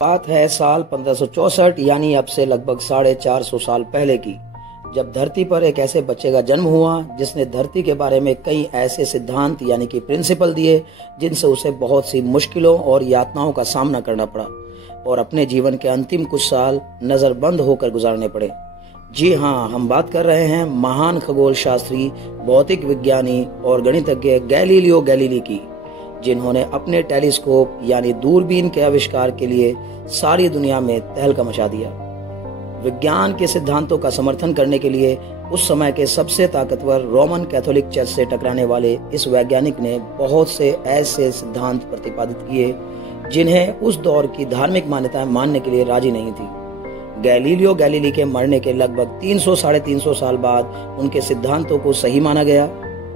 बात है साल 1564 यानी अब से लगभग 450 साल पहले की, जब धरती पर एक ऐसे बच्चे का जन्म हुआ जिसने धरती के बारे में कई ऐसे सिद्धांत यानी कि प्रिंसिपल दिए जिनसे उसे बहुत सी मुश्किलों और यातनाओं का सामना करना पड़ा और अपने जीवन के अंतिम कुछ साल नजरबंद होकर गुजारने पड़े। जी हाँ, हम बात कर रहे हैं महान खगोल शास्त्री, भौतिक विज्ञानी और गणितज्ञ गैलीलियो गैलीली की, जिन्होंने अपने टेलीस्कोप यानी दूरबीन के आविष्कार के लिए सारी दुनिया में तहलका मचा दिया। विज्ञान के सिद्धांतों का समर्थन करने के लिए उस समय के सबसे ताकतवर रोमन कैथोलिक चर्च से टकराने वाले इस वैज्ञानिक ने बहुत से ऐसे सिद्धांत प्रतिपादित किए जिन्हें उस दौर की धार्मिक मान्यताएं मानने के लिए राजी नहीं थी। गैलीलियो गैलीली के मरने के लगभग 300-350 साल बाद उनके सिद्धांतों को सही माना गया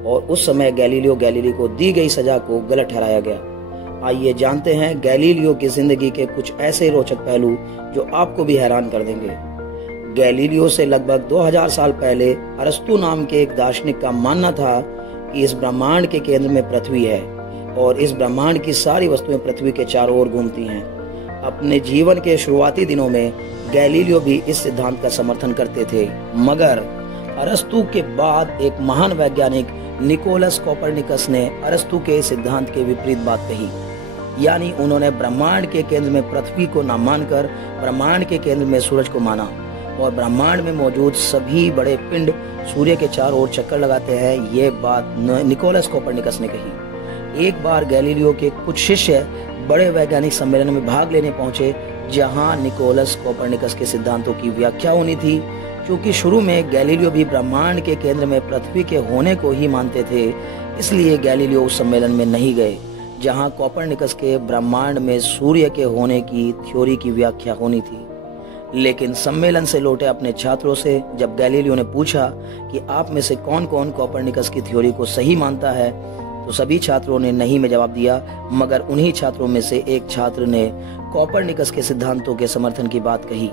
और उस समय गैलीलियो गैलीली को दी गई सजा को गलत ठहराया गया। आइए जानते हैं गैलीलियो की जिंदगी के कुछ ऐसे रोचक पहलू जो आपको भी हैरान कर देंगे। गैलीलियो से लगभग 2000 साल पहले अरस्तु नाम के एक दार्शनिक का मानना था कि इस ब्रह्मांड के केंद्र में पृथ्वी है और इस ब्रह्मांड की सारी वस्तुएं पृथ्वी के चारों ओर घूमती हैं। अपने जीवन के शुरुआती दिनों में गैलीलियो भी इस सिद्धांत का समर्थन करते थे, मगर अरस्तु के बाद एक महान वैज्ञानिक निकोलस कोपरनिकस ने अरस्तु के सिद्धांत के विपरीत बात कही, यानी उन्होंने ब्रह्मांड के केंद्र में पृथ्वी को न मानकर ब्रह्मांड के केंद्र में सूरज को माना और ब्रह्मांड में मौजूद सभी बड़े पिंड सूर्य के चारों ओर चक्कर लगाते हैं। ये बात निकोलस कोपरनिकस ने कही। एक बार गैलीलियो के कुछ शिष्य बड़े वैज्ञानिक सम्मेलन में भाग लेने पहुंचे जहां निकोलस कोपरनिकस के सिद्धांतों की व्याख्या होनी थी। क्योंकि शुरू में गैलीलियो भी ब्रह्मांड के केंद्र में पृथ्वी के होने को ही मानते थे, इसलिए गैलीलियो उस सम्मेलन में नहीं गए जहां कोपरनिकस के ब्रह्मांड में सूर्य के होने की थ्योरी की व्याख्या होनी थी। लेकिन सम्मेलन से लौटे अपने छात्रों से जब गैलीलियो ने पूछा कि आप में से कौन कौन कोपरनिकस की थ्योरी को सही मानता है, तो सभी छात्रों ने नहीं में जवाब दिया, मगर उन्हीं छात्रों में से एक छात्र ने कोपरनिकस के सिद्धांतों के समर्थन की बात कही।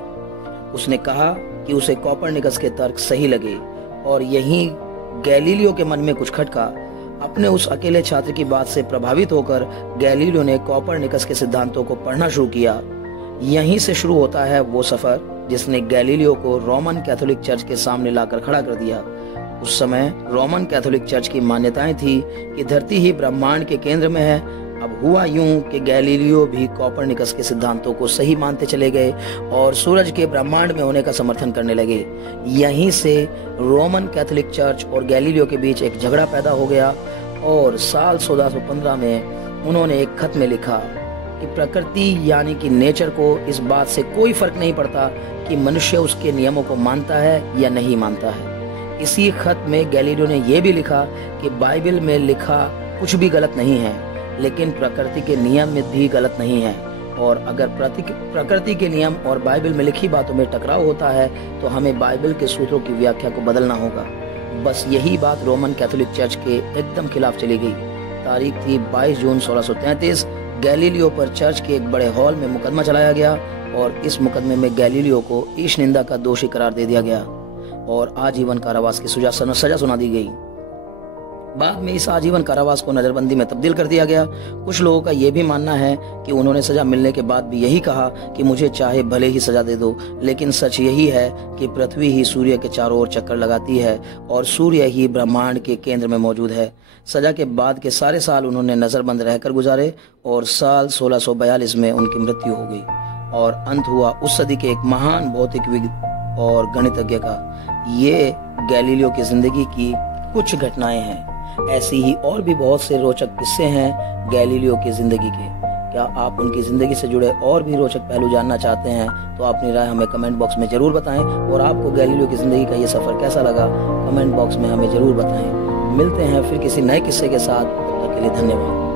उसने कहा कि उसे कोपरनिकस के तर्क सही लगे और यहीं गैलीलियो के मन में कुछ खटका। अपने उस अकेले छात्र की बात से प्रभावित होकर गैलीलियो ने कोपरनिकस के सिद्धांतों को पढ़ना शुरू किया। यहीं से शुरू होता है वो सफर जिसने गैलीलियो को रोमन कैथोलिक चर्च के सामने लाकर खड़ा कर दिया। उस समय रोमन कैथोलिक चर्च की मान्यताएं थी कि धरती ही ब्रह्मांड के केंद्र में है। अब हुआ यूं कि गैलीलियो भी कोपरनिकस के सिद्धांतों को सही मानते चले गए और सूरज के ब्रह्मांड में होने का समर्थन करने लगे। यहीं से रोमन कैथोलिक चर्च और गैलीलियो के बीच एक झगड़ा पैदा हो गया और साल 1615 में उन्होंने एक खत में लिखा कि प्रकृति यानी कि नेचर को इस बात से कोई फर्क नहीं पड़ता कि मनुष्य उसके नियमों को मानता है या नहीं मानता है। इसी खत में गैलीलियो ने यह भी लिखा कि बाइबल में लिखा कुछ भी गलत नहीं है, लेकिन प्रकृति के नियम में भी गलत नहीं है, और अगर प्रकृति के नियम और बाइबल में लिखी बातों में टकराव होता है तो हमें बाइबल के सूत्रों की व्याख्या को बदलना होगा। बस यही बात रोमन कैथोलिक चर्च के एकदम खिलाफ चली गई। तारीख थी 22 जून 1633। गैलीलियो पर चर्च के एक बड़े हॉल में मुकदमा चलाया गया और इस मुकदमे में गैलीलियो को ईश निंदा का दोषी करार दे दिया गया और आजीवन कारावास की सजा सुना दी गई। बाद में इस आजीवन कारावास को नजरबंदी में तब्दील कर दिया गया। कुछ लोगों का यह भी मानना है कि उन्होंने सजा मिलने के बाद भी यही कहा कि मुझे चाहे भले ही सजा दे दो, लेकिन सच यही है कि पृथ्वी ही सूर्य के चारों ओर चक्कर लगाती है और सूर्य ही ब्रह्मांड के केंद्र में मौजूद है। सजा के बाद के सारे साल उन्होंने नजरबंद रहकर गुजारे और साल 1642 में उनकी मृत्यु हो गई और अंत हुआ उस सदी के एक महान भौतिक विज्ञ और गणितज्ञ का। ये गैलीलियो की जिंदगी की कुछ घटनाएं हैं। ऐसी ही और भी बहुत से रोचक किस्से हैं गैलीलियो की जिंदगी के। क्या आप उनकी जिंदगी से जुड़े और भी रोचक पहलू जानना चाहते हैं तो अपनी राय हमें कमेंट बॉक्स में जरूर बताएं, और आपको गैलीलियो की जिंदगी का ये सफर कैसा लगा कमेंट बॉक्स में हमें जरूर बताएं। मिलते हैं फिर किसी नए किस्से के साथ, तब तक के लिए धन्यवाद।